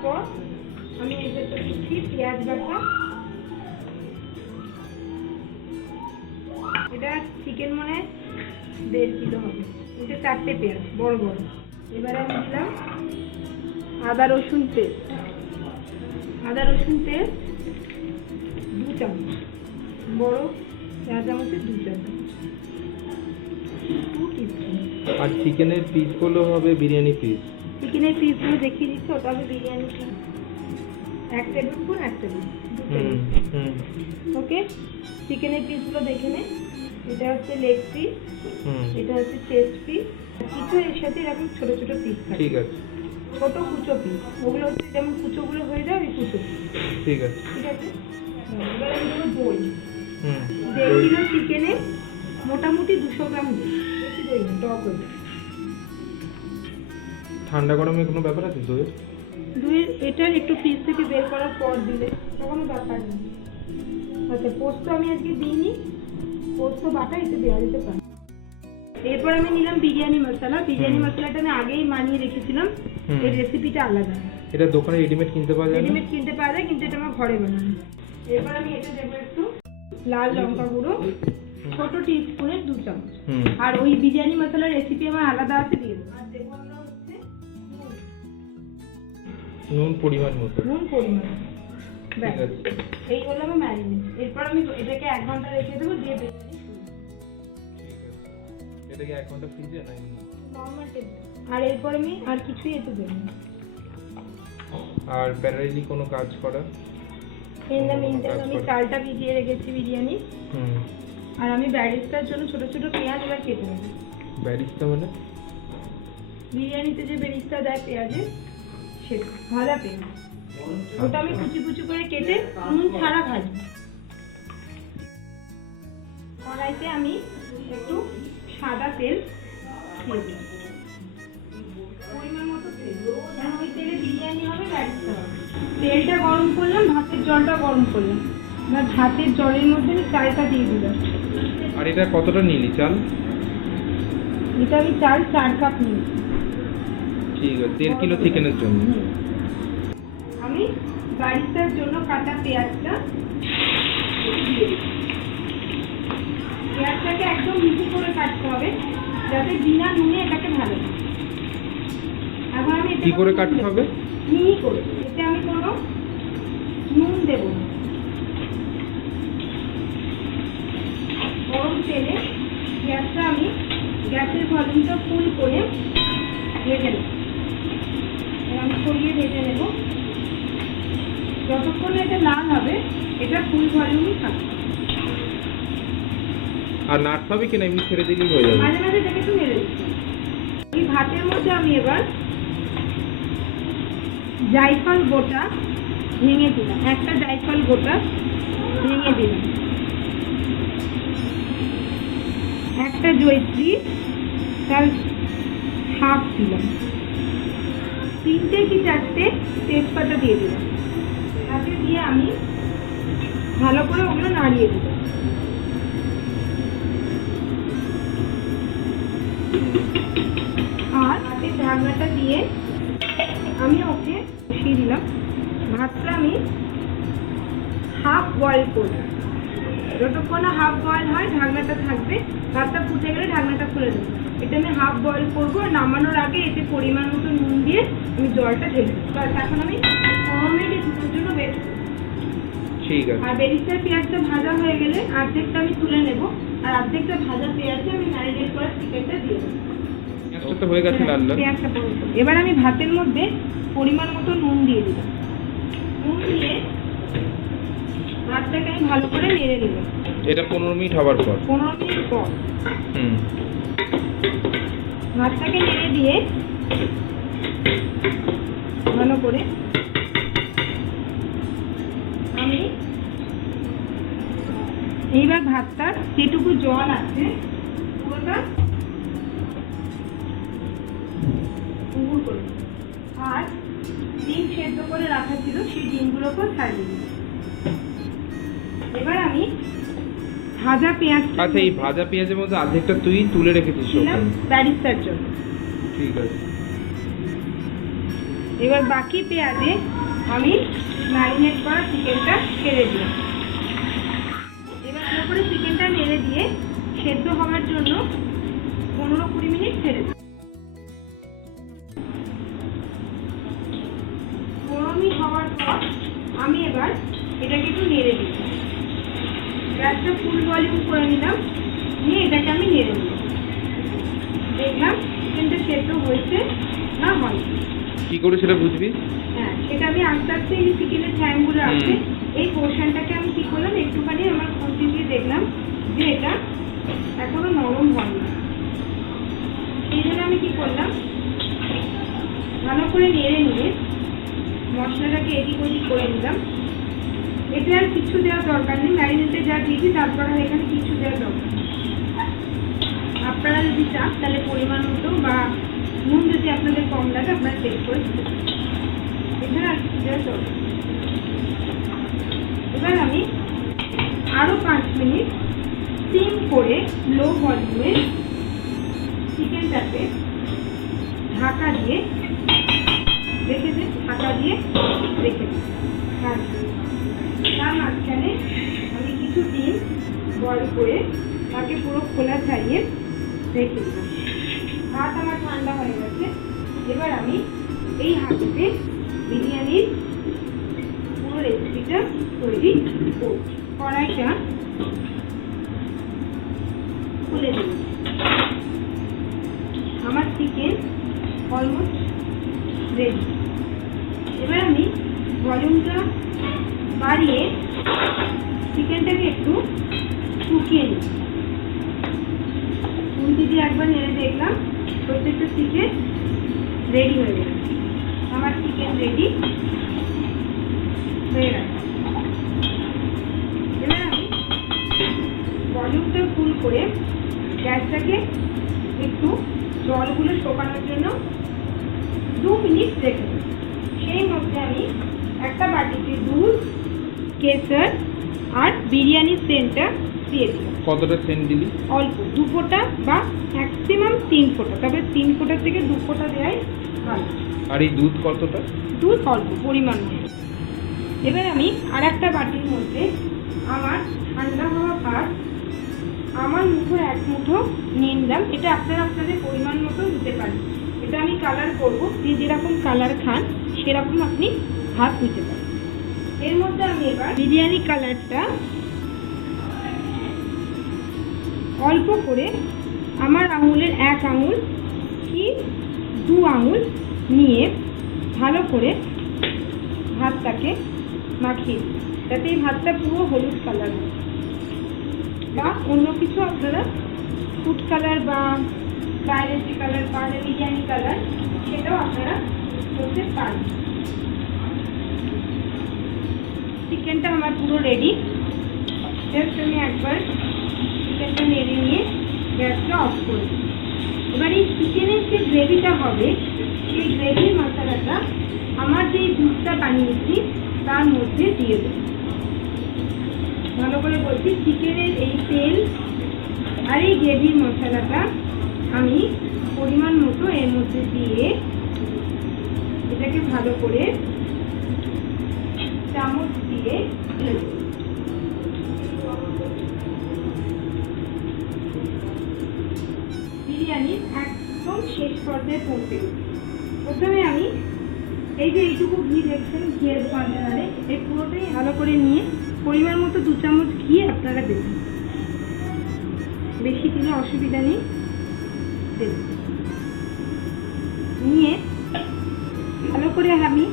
তারপর আমি এর ভেতরে দিচ্ছি পেঁয়াজ বাটা। এটা চিকেন মানে 1.5 কিলো হবে। এটা 4টে পেঁয়াজ বড় বড়। এবারে আমি দিলাম আদা রসুন পেস্ট। আদা রসুন পেস্ট 2 চামচ, বড় চা চামচের 2 চামচ, 2 টিস্পুন। আর চিকেনের পিসগুলো হবে বিরিয়ানি পিস। চিকেনের পিসগুলো দেখিয়ে দিচ্ছি, ওটা হবে biryani piece. 1 tablespoon, 1 table, 2 table. Okay, চিকেনের পিসগুলো দেখে নে। এটা হচ্ছে লেগ পিস, এটা হচ্ছে চেস্ট পিস, কিছু এর সাথে এরকম ছোট ছোট পিস থাকে। ঠিক আছে, ছোট কুচো পিস, ওগুলো হচ্ছে যেমন কুচোগুলো হয়ে যায় ওই কুচো পিস। ঠিক আছে, ঠিক আছে। এবার আমি দেবো দই। 1.5 কিলো চিকেনে মোটামুটি 200 গ্রাম দই, বেশি দই না, টক হয়ে যায়। ঠান্ডা গরমে কোনো ব্যাপার আছে দইয়ের? দইয়ের এটা একটু ফ্রিজ থেকে বের করার পর দিলে কোনো ব্যাপার নেই। আচ্ছা, পোস্ত আমি আজকে দিইনি, পোস্ত বাটা এতে দেওয়া যেতে পারে। এরপর আমি নিলাম বিরিয়ানি মশলা। বিরিয়ানি মশলাটা আমি আগেই বানিয়ে রেখেছিলাম, এই রেসিপিটা আলাদা। এটা দোকানে রেডিমেড কিনতে পাওয়া যায়? রেডিমেড কিনতে পাওয়া যায়, কিন্তু এটা আমার ঘরে বানানো। এরপর আমি এটা দেবো একটু লাল লঙ্কা গুঁড়ো, ছোট টিস্পুনের 2 চামচ। আর ওই বিরিয়ানি মশলার রেসিপি আমার আলাদা আছে, দিয়ে দেবো। আর দেবো আমরা হচ্ছে নুন পরিমাণ মতো। নুন পরিমাণ। ব্যাস, ঠিক আছে। এই হলো আমার ম্যারিনেট। এরপর আমি এটাকে 1 ঘন্টা রেখে দেবো, দিয়ে বিরিয়ানি শুরু। এটা কি 1 ঘন্টা ফ্রিজে না এমনি? Normal temperature. আর এরপর আমি আর কিছুই এতে দেবো না। আর প্যারালালি কোনো কাজ করা? আমি চালটা ভিজিয়ে রেখেছি বিরিয়ানি। আর আমি ব্যারিস্তার জন্য ছোট ছোট পেঁয়াজ এবার কেটে নেব। ব্যারিস্তা মানে? বিরিয়ানিতে যে বেরিস্তা দেয় পেঁয়াজে, সেটা ভাজা পেঁয়াজ, ওটা আমি কুচি কুচি করে কেটে নুন ছাড়া ভাজি। কড়াইতে আমি একটু সাদা তেল দিয়ে দিই, পরিমাণ মতো তেল, কারণ ওই তেলে বিরিয়ানি হবে, ব্যারিস্তা হবে। তেলটা গরম করলাম, ভাতের জলটা গরম করলাম, এবার ভাতের জলের মধ্যে আমি চালটা দিয়ে দিলাম। আর এটা কতটা নিলি চাল? এটা আমি চাল 4 কাপ নিয়েছি। ঠিক আছে, 1.5 কিলো চিকেনের জন্য। আমি বারিস্তার জন্য কাটা পেঁয়াজটা দিয়ে দিই। পেঁয়াজটাকে একদম মিহি করে কাটতে হবে, যাতে বিনা নুনে এটাকে ভালো লাগে। এখন আমি কি করে কাটতে হবে? মিহি করে। এতে আমি কোনো নুন দেব না। গরম তেলে পেঁয়াজটা আমি গ্যাসের ভলিউমটা ফুল করে ভেজে নেব। আমি সরিয়ে ভেজে নেব। যতক্ষণ এটা লাল হবে, এটা ফুল ভলিউমই থাকবে। আর নাড়তে হবে কিনা এমনি ছেড়ে দিলেই হয়ে যাবে? মাঝে মাঝে দেখে একটু নেড়ে দিচ্ছি। এই ভাতের মধ্যে আমি এবার জায়ফল গোটা ভেঙে দিলাম, একটা জায়ফল গোটা ভেঙে দিলাম, একটা জয়িত্রী তার হাফ দিলাম, 3টে কি 4টে তেজপাতা দিয়ে দিলাম। হাতে দিয়ে আমি ভালো করে ওগুলো নাড়িয়ে দিলাম। আর হাতে ঢাকনাটা দিয়ে আমি ওকে বসিয়ে দিলাম। ভাতটা আমি হাফ বয়েল করব। যতক্ষণ না হাফ বয়েল হয় ঢাকনাটা থাকবে, ভাতটা ফুটে গেলে ঢাকনাটা খুলে দেবো। এটা আমি হাফ বয়েল করবো, আর নামানোর আগে এতে পরিমাণ মতো নুন দিয়ে আমি জলটা ঢেলে দেবো। বাস, এখন আমি 15 মিনিট দুটোর জন্য ওয়েট করবো। ঠিক আছে। আর বেরিস্তার পেঁয়াজটা ভাজা হয়ে গেলে অর্ধেকটা আমি তুলে নেব, আর অর্ধেকটা ভাজা পেঁয়াজে আমি ম্যারিনেট করা চিকেনটা দিয়ে দেবো। পেঁয়াজটা তো হয়ে গেছে লাল লাল। পেঁয়াজটা পড়ে গেছে। এবার আমি ভাতের মধ্যে পরিমাণ মতো নুন দিয়ে দিলাম। নুন দিয়ে ভাতটাকে আমি ভালো করে নেড়ে নিলাম। এটা 15 মিনিট হবার পর? 15 মিনিট পর ভাতটাকে নেড়ে দিয়ে ভালো করে আমি এইবার ভাতটা যেটুকু জল আছে পুরোটা উবুর করে, আর ডিম সেদ্ধ করে রাখা ছিল সেই ডিমগুলোকেও ছাড়িয়ে দিই। এবার আমি ভাজা পেঁয়াজ, আচ্ছা এই ভাজা পেঁয়াজের মধ্যে অর্ধেকটা তুই তুলে রেখেছিস ওখানে ব্যারিস্তার জন্য। ঠিক আছে। এবার বাকি পেঁয়াজে আমি ম্যারিনেট করা চিকেনটা ছেড়ে দিই। এবার ভালো করে চিকেনটা নেড়ে দিয়ে সেদ্ধ হওয়ার জন্য 15-20 মিনিট ছেড়ে দিই। 15 মিনিট হওয়ার পর আমি এবার এটাকে একটু নেড়ে দিই। গ্যাসটা ফুল ভলিউম করে নিলাম, নিয়ে এটাকে আমি নেড়ে নিই। দেখলাম চিকেনটা সেদ্ধ হয়েছে না হয়। কি করে সেটা বুঝবি? হ্যাঁ, সেটা আমি আস্তে আস্তে এই চিকেনের ঠ্যাংগুলো আছে এই পোর্শনটাকে আমি কি করলাম, একটুখানি আমার খুঁটি দিয়ে দেখলাম যে এটা এখনো নরম হয়নি। সেই জন্য আমি কি করলাম, ভালো করে নেড়ে নিয়ে মশলাটাকে এদিক ওদিক করে নিলাম। এতে আর কিছু দেওয়ার দরকার নেই, ম্যারিনেটে যা দিয়েছি তারপর আর এখানে কিছু দেওয়ার দরকার নেই। আপনারা যদি চান তাহলে পরিমাণ মতো বা নুন যদি আপনাদের কম লাগে আপনারা চেক করে দিতে পারেন। এখানে আর কিছু দেওয়ার দরকার নেই। এবার আমি আরও 5 মিনিট সিম করে লো ভলিউমে চিকেনটাকে ঢাকা দিয়ে রেখে দিই, ঢাকা দিয়ে রেখে দিই। তার মাঝখানে আমি কিছু ডিম বয়েল করে তাকে পুরো খোলা ছাড়িয়ে রেখে দিলাম। ভাত আমার ঠান্ডা হয়ে গেছে। এবার আমি এই হাঁড়িতে বিরিয়ানির পুরো রেসিপিটা তৈরি করব। কড়াইটা খুলে দিই। আমার চিকেন অলমোস্ট রেডি। এবার আমি ভলিউমটা বাড়িয়ে চিকেনটাকে একটু শুকিয়ে নিই। খুন্তি দিয়ে একবার নেড়ে দেখলাম প্রত্যেকটা চিকেন রেডি হয়ে গেছে। আমার চিকেন রেডি হয়ে গেছে। এবার আমি ভলিউমটা ফুল করে গ্যাসটাকে একটু জলগুলো শুকানোর জন্য 2 মিনিট রেখে দিই। সেই মধ্যে আমি একটা বাটিতে দুধ, কেশর আর বিরিয়ানি সেন্টটা দিয়ে দিলাম। কতটা সেন্ট দিলি? অল্প 2 ফোঁটা বা ম্যাক্সিমাম 3 ফোঁটা, তবে 3 ফোঁটা থেকে 2 ফোঁটা দেওয়াই ভালো। আর এই দুধ কতটা? দুধ অল্প পরিমাণ মতো। এবার আমি আর একটা বাটির মধ্যে আমার ঠান্ডা হওয়া ভাত আমার মুঠো 1 মুঠো নিয়ে নিলাম। এটা আপনারা আপনাদের পরিমাণ মতো দিতে পারেন। এটা আমি কালার করব, যে যেরকম কালার খান সেরকম আপনি ভাত নিতে পারেন। এর মধ্যে আমি এবার বিরিয়ানি কালারটা অল্প করে আমার আঙুলের 1 আঙুল কি 2 আঙুল নিয়ে ভালো করে ভাতটাকে মাখিয়ে দিই, যাতে এই ভাতটা পুরো হলুদ কালার হয়। বা অন্য কিছু আপনারা ফুড কালার বা বাইরের কালার বা বিরিয়ানি কালার সেটাও আপনারা করতে পারেন। চিকেনটা আমার পুরো রেডি। জাস্ট আমি একবার চিকেনটা নেড়ে নিয়ে গ্যাসটা অফ করে দিই। এবার এই চিকেনের যে গ্রেভিটা হবে সেই গ্রেভির মশলাটা আমার যে দুধটা বানিয়েছি তার মধ্যে দিয়ে দেব। ভালো করে বলছি, চিকেনের এই তেল আর এই গ্রেভির মশলাটা আমি পরিমাণ মতো এর মধ্যে দিয়ে এটাকে ভালো করে চামচ দিয়ে বিরিয়ানির একদম শেষ পর্যায়ে পৌঁছে গেছি। প্রথমে আমি এই যে এইটুকু ঘি দেখছেন, ঘিয়ের কন্টেনারে এই পুরোটাই ভালো করে নিয়ে পরিমাণ মতো 2 চামচ ঘি আপনারা দেবেন, বেশি দিলে অসুবিধা নেই, দেবেন। নিয়ে ভালো করে আমি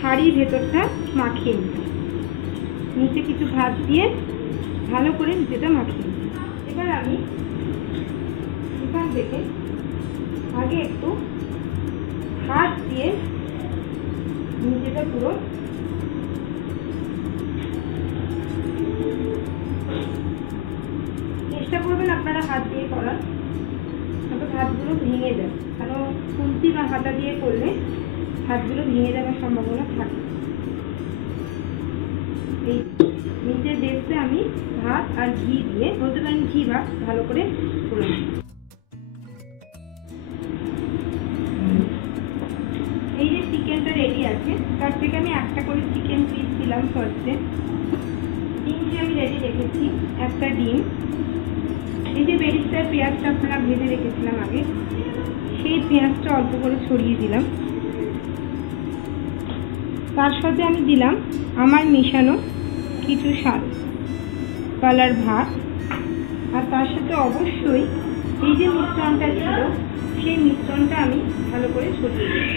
হাঁড়ির ভেতরটা মাখিয়ে নিই। নিচে কিছু ভাত দিয়ে ভালো করে নিচেটা মাখিয়ে নিই। এবার আমি এখান থেকে আগে একটু হাত দিয়ে নিচেটা পুরো চেষ্টা করবেন আপনারা হাত দিয়ে করার, তবে হাতগুলো ভেঙে যায়, কারণ খুন্তি বা হাতা দিয়ে করলে হাতগুলো ভেঙে যাওয়ার সম্ভাবনা থাকে। এই নিচের বেসে আমি ভাত আর ঘি দিয়ে, বলতে পারেন ঘি ভাত, ভালো করে করে নিই। এই যে চিকেনটা গেছে। তার থেকে আমি একটা করে চিকেন পিস দিলাম ফার্স্টে। ডিমটি আমি রেডি রেখেছি, একটা ডিম। এই যে বেরিস্টার পেঁয়াজটা আপনারা ভেজে রেখেছিলাম আগে, সেই পেঁয়াজটা অল্প করে ছড়িয়ে দিলাম। তার সাথে আমি দিলাম আমার মেশানো কিছু কালার ভাত, আর তার সাথে অবশ্যই এই যে মিশ্রণটা ছিল সেই মিশ্রণটা আমি ভালো করে ছড়িয়ে দিই।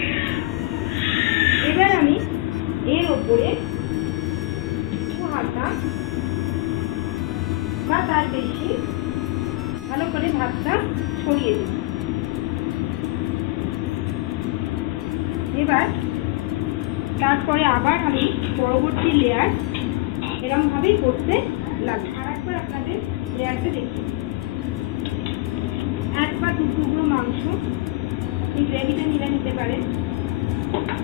এবার আমি এর ওপরে 2 হাতা বা তার বেশি ভালো করে ভাতটা ছড়িয়ে দিই। এবার তারপরে আবার আমি পরবর্তী লেয়ার এরকমভাবেই করতে লাগবে। আর একবার আপনাদের লেয়ারটা দেখি, 1 বা 2 টুকরো মাংস এই গ্রেভিটা নিয়ে নিতে পারেন,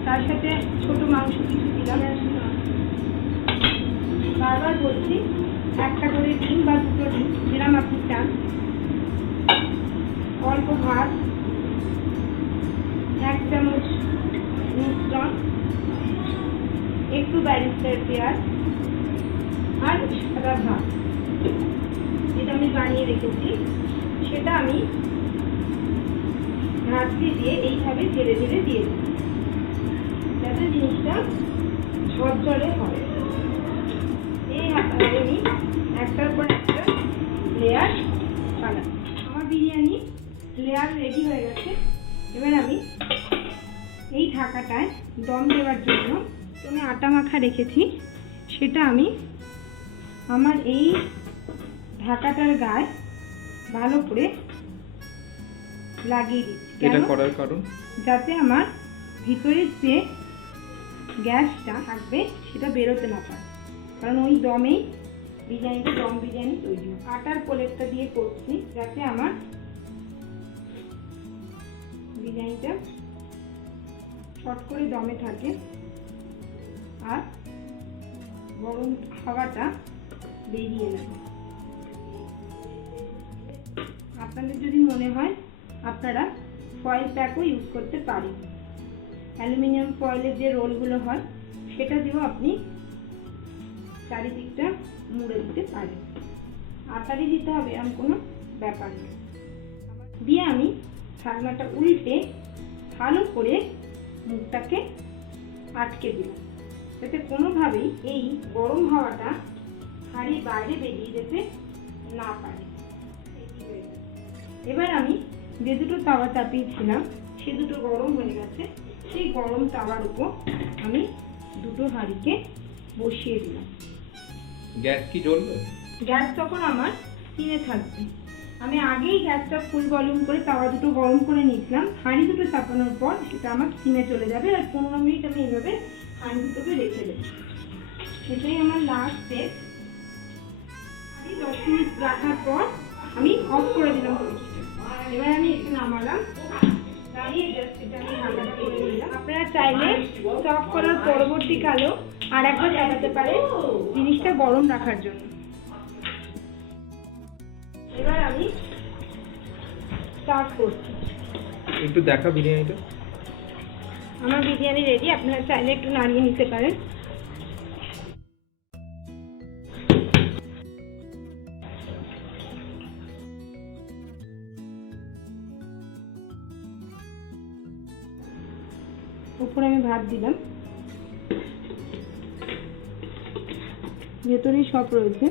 তার সাথে ছোট মাংস কিছু দিলাম। বারবার বলছি, একটা করে ডিম বা 2টো ডিম যেরকম আপনি চান, অল্প ভাত, 1 চামচ মিশ্রণ, একটু বেরেস্তার পেঁয়াজ আর সাদা ভাত যেটা আমি বানিয়ে রেখেছি, সেটা আমি ভাত দিয়ে এইভাবে ধীরে ধীরে দিয়ে দিই, যাতে জিনিসটা ঝরঝরে হয়। এই হাতে আমি একটার পর একটা লেয়ার বানাই। আমার বিরিয়ানি লেয়ার রেডি হয়ে গেছে। এবার আমি এই ঢাকাটায় দম দেওয়ার জন্য আমি আটা মাখা রেখেছি, সেটা আমি আমার এই ঢাকাটার গায়ে ভালো করে লাগিয়ে দিচ্ছি। এটা করার কারণ যাতে আমার ভিতরে যে গ্যাসটা থাকবে সেটা বেরোতে না পারে, কারণ ওই দমেই বিরিয়ানিটা দম বিরিয়ানি তৈরি হয়। আটার প্রলেপটা দিয়ে করছি যাতে আমার বিরিয়ানিটা শর্ট করে দমে থাকে আর গরম হাওয়াটা বেরিয়ে যাবে। আপনাদের যদি মনে হয় আপনারা ফয়েল প্যাকও ইউজ করতে পারেন। অ্যালুমিনিয়াম ফয়েলের যে রোলগুলো হয় সেটা দিয়েও আপনি চারিদিকটা মুড়ে দিতে পারেন। আটারই দিতে হবে এমন কোনো ব্যাপার নেই। দিয়ে আমি ঢাকনাটা উল্টে ভালো করে মুখটাকে আটকে দিলাম, যাতে কোনোভাবেই এই গরম হাওয়াটা হাঁড়ির বাইরে বেরিয়ে যেতে না পারে। এবার আমি যে দুটো তাওয়া চাপিয়েছিলাম সে দুটো গরম হয়ে গেছে। সেই গরম তাওয়ার উপর আমি দুটো হাঁড়িকে বসিয়ে দিলাম। গ্যাস কি জ্বলবে? গ্যাস তখন আমার স্টিমে থাকবে। আমি আগেই গ্যাসটা ফুল ভলিউম করে তাওয়া দুটো গরম করে নিয়েছিলাম। হাঁড়ি দুটো চাপানোর পর সেটা আমার স্টিমে চলে যাবে, আর 15 মিনিট আমি এইভাবে হাঁড়ি দুটোকে রেখে দেবো। সেটাই আমার লাস্ট স্টেপ। 10 মিনিট রাখার পর আমি অফ করে দিলাম। এবার আমি এখানে নামালাম, দাঁড়িয়ে জাস্ট এটা আমি ঢাকাটা করে নিলাম। আপনারা চাইলে স্টপ করার পরবর্তীকালেও আর একবার চালাতে পারে জিনিসটা গরম রাখার জন্য। এবার আমি স্টার্ট করছি। একটু দেখা বিরিয়ানিটা। আমার বিরিয়ানি রেডি, আপনারা চাইলে একটু নাড়িয়ে নিতে পারেন। উপরে আমি ভাত দিলাম, ভেতরেই সব রয়েছে।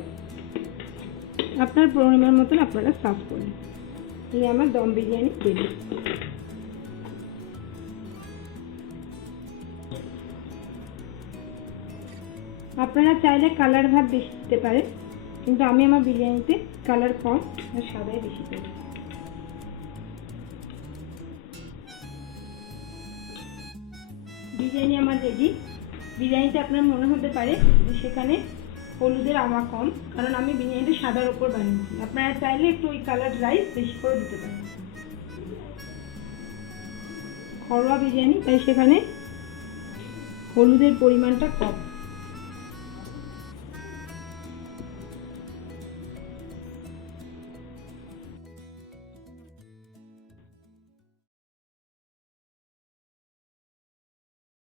আপনার পরিমাণ মতন আপনারা সার্ভ করুন। এই আমার দম বিরিয়ানি রেডি। আপনারা চাইলে কালার ভাত বেশি দিতে পারেন, কিন্তু আমি আমার বিরিয়ানিতে কালার কম আর সাদাই বেশি করি। বিরিয়ানি আমার রেডি। বিরিয়ানিতে আপনার মনে হতে পারে যে সেখানে হলুদের আমা কম, কারণ আমি বিরিয়ানিটা সাদার ওপর বানিয়েছি। আপনারা চাইলে একটু ওই কালার রাইস বেশি করে দিতে পারেন। ঘরোয়া বিরিয়ানি, তাই সেখানে হলুদের পরিমাণটা কম।